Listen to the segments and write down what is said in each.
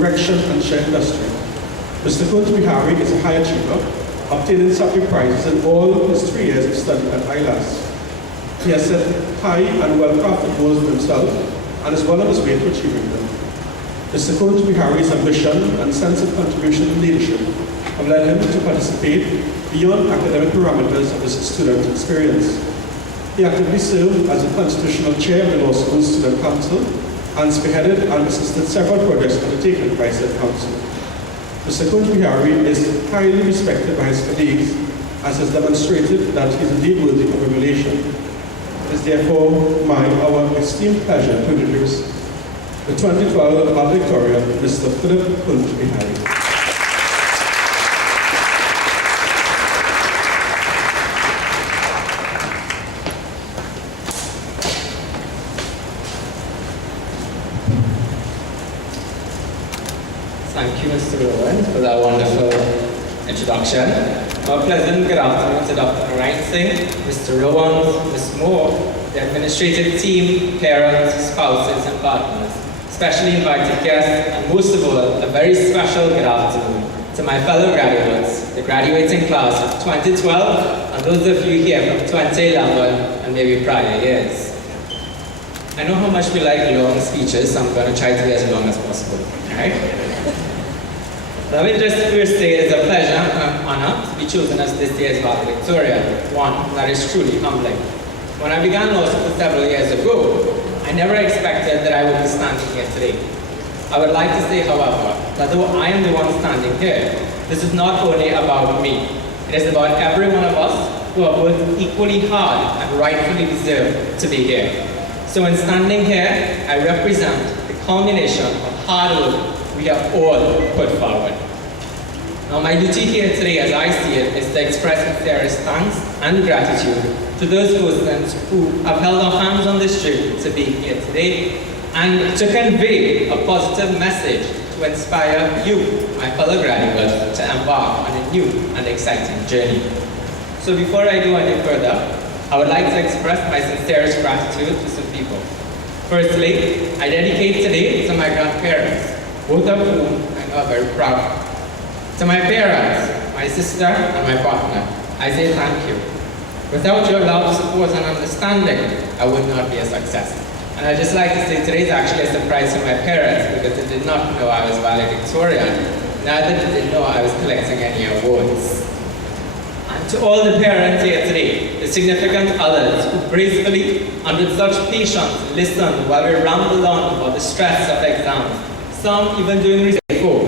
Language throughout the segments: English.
direction, and shared industry. Mr. Kunj Bihari is a high achiever, obtaining several prizes in all his 3 years of study at ILAS. He has set high and well-crafted goals for himself and is well on his way to achieving them. Mr. Kunj Bihari's ambition and sense of contribution and leadership have led him to participate beyond academic parameters of his student experience. He actively served as the constitutional chair of the Law School Student Council and spearheaded and assisted several projects undertaken by said council. Mr. Kunj Bihari is highly respected by his colleagues, as has demonstrated that he is indeed worthy of emulation. It is therefore our esteemed pleasure to introduce the 2012 valedictorian, Mr. Philip Kunj Bihari. Thank you, Mr. Rowan, for that wonderful introduction. A pleasant good afternoon to Dr. Wright-Singh, Mr. Rowan, Ms. Moore, the administrative team, parents, spouses, and partners, specially invited guests, and most of all, a very special good afternoon to my fellow graduates, the graduating class of 2012, and those of you here from 2011 and maybe prior years. I know how much we like long speeches, so I'm going to try to be as long as possible. All right? Let me just first say it is a pleasure and honor to be chosen as this year's valedictorian, one that is truly humbling. When I began law school several years ago, I never expected that I would be standing here today. I would like to say, however, that though I am the one standing here, this is not only about me. It is about every one of us who have worked equally hard and rightfully deserve to be here. So in standing here, I represent the culmination of hard work we have all put forward. Now my duty here today, as I see it, is to express sincerest thanks and gratitude to those persons who have held our hands on this journey to be here today and to convey a positive message to inspire you, my fellow graduates, to embark on a new and exciting journey. So before I go any further, I would like to express my sincerest gratitude to some people. Firstly, I dedicate today to my grandparents, both of whom I know are very proud. To my parents, my sister, and my partner, I say thank you. Without your love, support, and understanding, I would not be a success. And I'd just like to say today is actually a surprise to my parents because they did not know I was valedictorian. Neither did they know I was collecting any awards. And to all the parents here today, the significant others who gracefully and with such patience listened while we rambled on about the stress of exams, some even doing research before.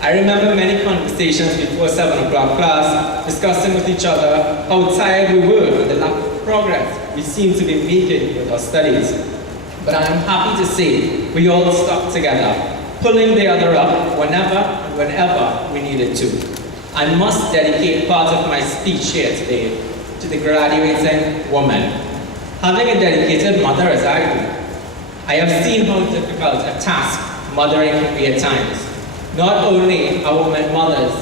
I remember many conversations before 7 o'clock class, discussing with each other how tired we were and the lack of progress we seemed to be making with our studies. But I am happy to say we all stuck together, pulling the other up whenever and whenever we needed to. I must dedicate part of my speech here today to the graduating woman. Having a dedicated mother as I do, I have seen how difficult a task mothering can be at times. Not only are women mothers,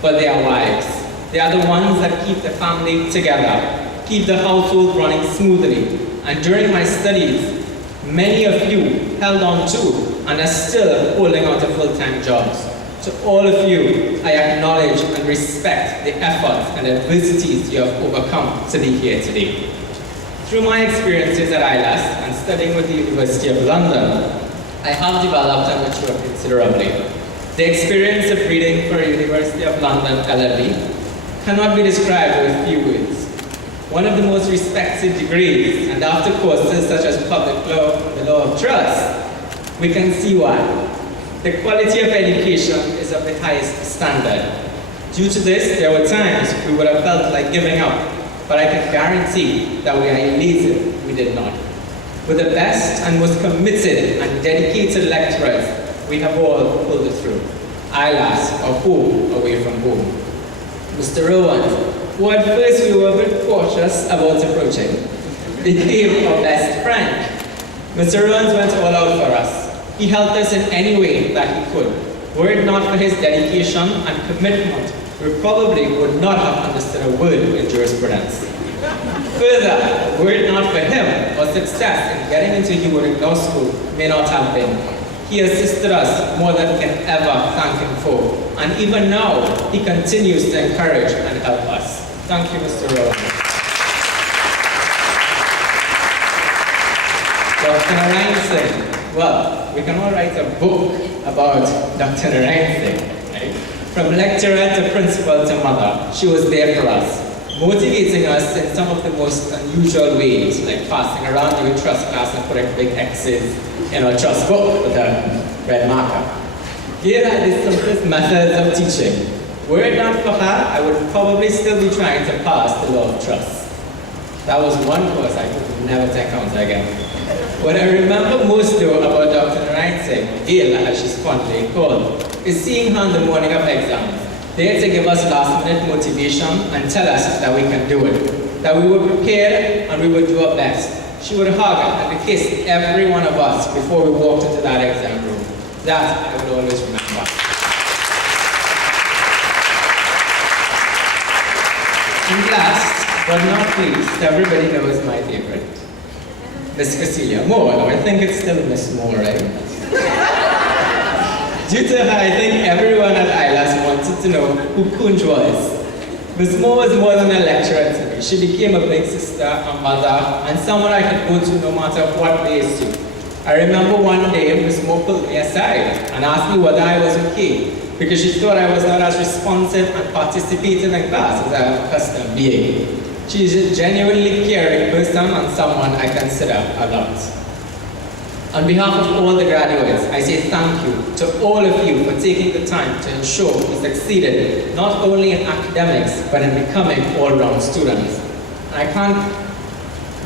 but they are wives. They are the ones that keep the family together, keep the household running smoothly. And during my studies, many of you held on to and are still holding on to full-time jobs. To all of you, I acknowledge and respect the efforts and adversities you have overcome to be here today. Through my experiences at ILAS and studying with the University of London, I have developed and matured considerably. The experience of reading for a University of London LLB cannot be described with few words. One of the most respected degrees, and after courses such as public law and the law of trust, we can see why. The quality of education is of the highest standard. Due to this, there were times we would have felt like giving up, but I can guarantee that we are elated we did not. With the best and most committed and dedicated lecturers, we have all pulled it through. ILAS, or home away from home. Mr. Rowan, who at first we were a bit cautious about approaching, became our best friend. Mr. Rowan went all out for us. He helped us in any way that he could. Were it not for his dedication and commitment, we probably would not have understood a word in jurisprudence. Further, were it not for him, our success in getting into Heward Law School may not have been. He assisted us more than we can ever thank him for. And even now, he continues to encourage and help us. Thank you, Mr. Rowan. Dr. Narayan Singh. Well, we can all write a book about Dr. Narayan Singh, right? From lecturer to principal to mother, she was there for us, motivating us in some of the most unusual ways, like passing around the trust class and putting big X's in our trust book with a red marker. Gail had the simplest methods of teaching. Were it not for her, I would probably still be trying to pass the law of trust. That was one course I could never encounter again. What I remember most though about Dr. Narayan Singh, Gail as she's fondly called, is seeing her on the morning of exams, there to give us last-minute motivation and tell us that we can do it, that we were prepared and we would do our best. She would hug and kiss every one of us before we walked into that exam room. That I would always remember. And last but not least, everybody knows my favorite, Miss Cecilia Moore. Now I think it's still Miss Moore, right? Due to her, I think everyone at ILAS wanted to know who Kunj was. Miss Moore was more than a lecturer to me. She became a big sister, a mother, and someone I could go to no matter what day is to. I remember one day, Miss Moore pulled me aside and asked me whether I was okay, because she thought I was not as responsive and participating in class as I am accustomed being. She is a genuinely caring person and someone I consider a lot. On behalf of all the graduates, I say thank you to all of you for taking the time to ensure we succeeded not only in academics, but in becoming all-round students. I can't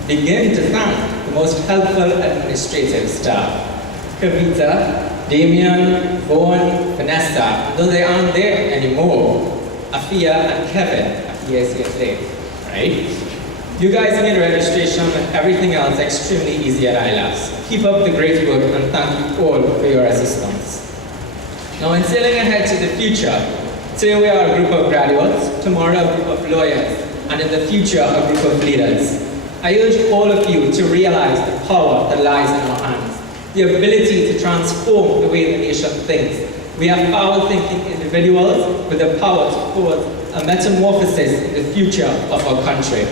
begin to thank the most helpful administrative staff. Kavita, Damien, Vaughan, Vanessa, though they aren't there anymore. Afia and Kevin, Afia is here today, right? You guys made registration and everything else extremely easy at ILAS. Keep up the great work and thank you all for your assistance. Now in sailing ahead to the future, today we are a group of graduates, tomorrow a group of lawyers, and in the future a group of leaders. I urge all of you to realize the power that lies in our hands, the ability to transform the way the nation thinks. We are power-thinking individuals with the power to cause a metamorphosis in the future of our country.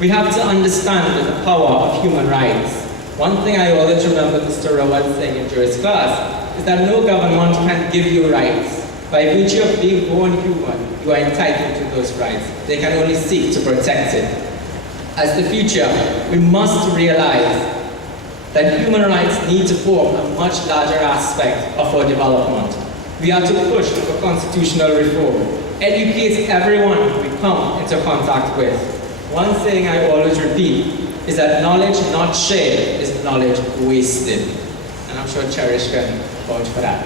We have to understand the power of human rights. One thing I always remember Mr. Rowan saying in Juris class is that no government can give you rights. By virtue of being born human, you are entitled to those rights. They can only seek to protect it. As the future, we must realize that human rights need to form a much larger aspect of our development. We are to push for constitutional reform, educate everyone we come into contact with. One thing I always repeat is that knowledge not shared is knowledge wasted. And I'm sure Cherish can vouch for that.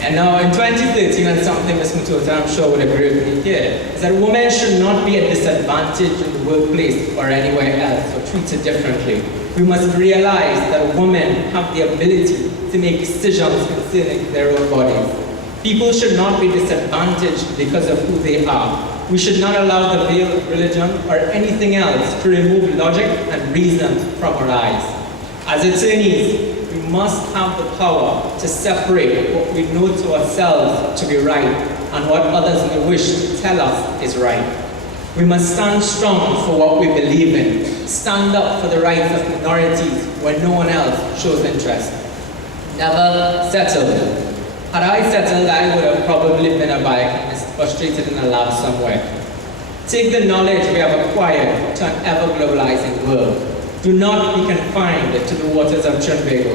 And now in 2013, and something Ms. Mutota I'm sure would agree with me here, is that women should not be at disadvantage in the workplace or anywhere else or treated differently. We must realize that women have the ability to make decisions concerning their own bodies. People should not be disadvantaged because of who they are. We should not allow the veil of religion or anything else to remove logic and reason from our eyes. As attorneys, we must have the power to separate what we know to ourselves to be right and what others may wish to tell us is right. We must stand strong for what we believe in, stand up for the rights of minorities when no one else shows interest. Never settle. Had I settled, I would have probably been a bike and frustrated in a lab somewhere. Take the knowledge we have acquired to an ever-globalizing world. Do not be confined to the waters of Trinbago.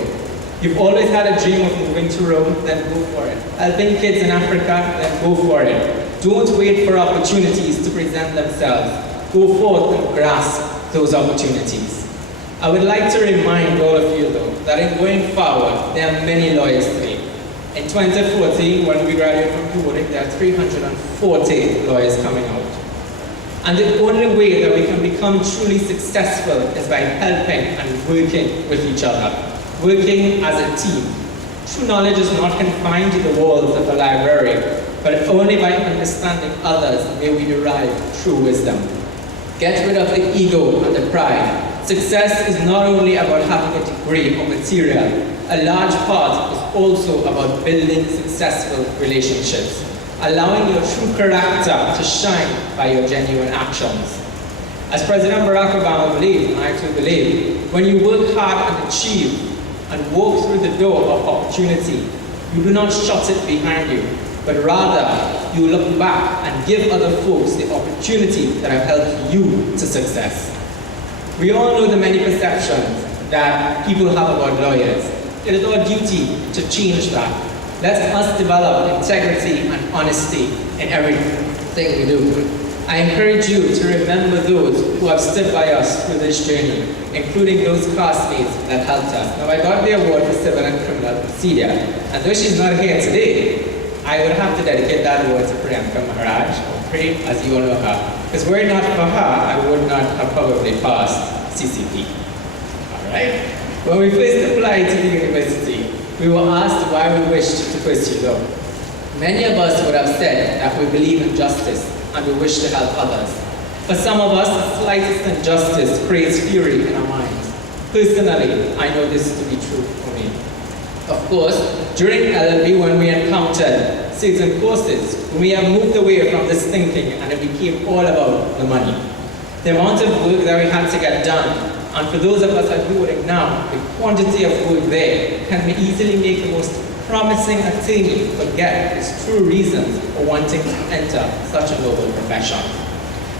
You've always had a dream of moving to Rome, then go for it. Helping kids in Africa, then go for it. Don't wait for opportunities to present themselves. Go forth and grasp those opportunities. I would like to remind all of you, though, that in going forward, there are many lawyers today. In 2014, when we graduated from Warwick, there are 340 lawyers coming out. And the only way that we can become truly successful is by helping and working with each other, working as a team. True knowledge is not confined to the walls of a library, but only by understanding others may we derive true wisdom. Get rid of the ego and the pride. success is not only about having a degree or material, a large part is also about building successful relationships, allowing your true character to shine by your genuine actions. As President Barack Obama believed, and I too believe, when you work hard and achieve and walk through the door of opportunity, you do not shut it behind you, but rather you look back and give other folks the opportunity that have helped you to success. We all know the many perceptions that people have about lawyers. It is our duty to change that. Let us develop integrity and honesty in everything we do. I encourage you to remember those who have stood by us through this journey, including those classmates that helped us. Now, I got the award for civil and criminal procedure, and though she's not here today, I would have to dedicate that award to Priyanka Maharaj, or Pri, as you all know her. Because were it not for her, I would not have probably passed CCP. All right? When we first applied to the university, we were asked why we wished to pursue law. Many of us would have said that we believe in justice and we wish to help others. For some of us, the slightest injustice creates fury in our minds. Personally, I know this to be true for me. Of course, during LLB, when we encountered certain courses, we have moved away from this thinking and it became all about the money. The amount of work that we had to get done, and for those of us that do it now, the quantity of work there can easily make the most promising attorney forget his true reasons for wanting to enter such a noble profession.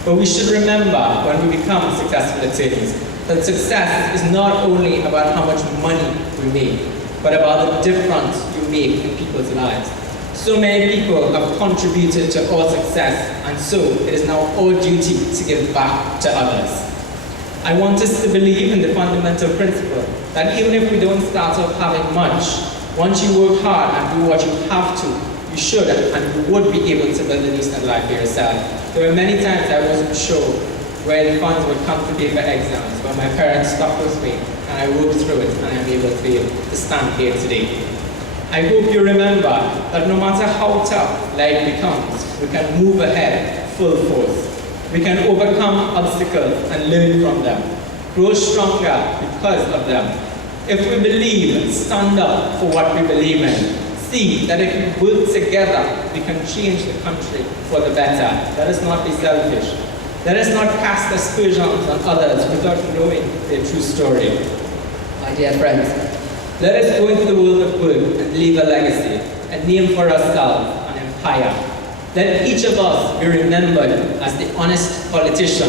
But we should remember when we become successful attorneys that success is not only about how much money we make, but about the difference you make in people's lives. So many people have contributed to our success, and so it is now our duty to give back to others. I want us to believe in the fundamental principle that even if we don't start off having much, once you work hard and do what you have to, you should and you would be able to build a decent life for yourself. There were many times I wasn't sure where the funds would come to pay for exams, but my parents stuck with me and I worked through it and I'm able to stand here today. I hope you remember that no matter how tough life becomes, we can move ahead full force. We can overcome obstacles and learn from them, grow stronger because of them. If we believe and stand up for what we believe in, see that if we work together, we can change the country for the better. Let us not be selfish. Let us not cast aspersions on others without knowing their true story. My dear friends, let us go into the world of work and leave a legacy, a name for ourselves, an empire. Let each of us be remembered as the honest politician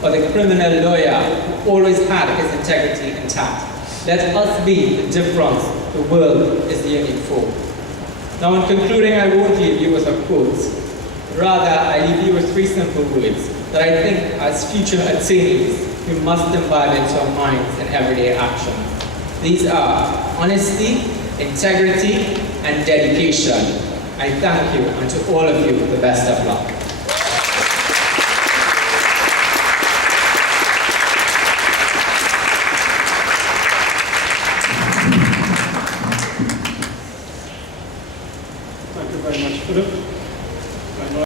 or the criminal lawyer who always had his integrity intact. Let us be the difference the world is yearning for. Now, in concluding, I won't leave you with a quote. Rather, I leave you with three simple words that I think, as future attorneys, we must imbibe into our minds in everyday action. These are honesty, integrity, and dedication. I thank you, and to all of you, the best of luck.